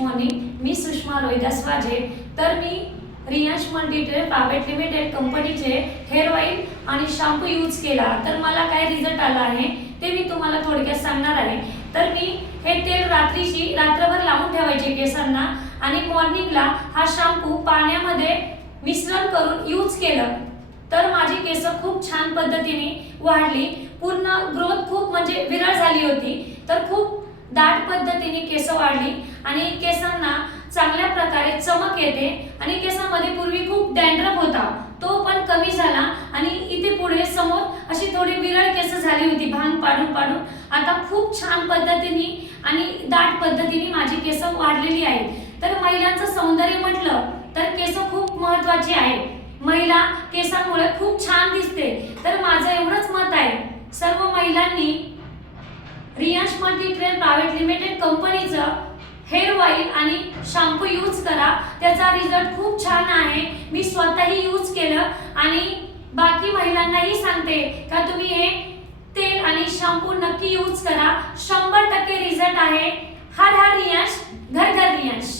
Morning. मी सुषमा रोहिदास वाजे. तर मी Riyansh multitrade private limited कंपनीचे हेअर ऑइल आणि शॅम्पू यूज केला. तर मला काय रिझल्ट आला आहे ते मी तुम्हाला थोडक्यात सांगणार आहे. तर मी हे तेल रात्रभर लावून ठेवायचे केसांना आणि मॉर्निंगला हा शॅम्पू पाण्यामध्ये मिश्रण करून यूज केलं. तर माझी केस खूप छान पद्धतीने वाढली. पूर्ण ग्रोथ खूप म्हणजे विरळ झाली होती. तर खूप दाट पद्धतीने केस वाढली आणि केसांना चांगल्या प्रकारे चमक येते आणि केसांमध्ये पूर्वी खूप डॅन्ड्रफ होता तो पण कमी झाला आणि इथे पुढे समोर अशी थोडी विरळ केस झाली होती भांग पाडून पाडून. आता खूप छान पद्धतीने आणि दाट पद्धतीने माझी केस वाढलेली आहेत. तर महिलांचं सौंदर्य म्हटलं तर केस खूप महत्त्वाची आहे. महिला केसांमुळे खूप छान दिसते. तर माझं एवढंच मत आहे, सर्व महिलांनी रियांश मल्टीट्रेड प्रायव्हेट लिमिटेड कंपनीचं हेअर ऑइल आणि शॅम्पू यूज करा. त्याचा रिझल्ट खूप छान आहे. मी स्वतःही यूज केलं आणि बाकी महिलांनाही सांगते का तुम्ही हे तेल आणि शॅम्पू नक्की यूज करा. 100% रिझल्ट आहे. हर हर रियांश, घर घर रियांश.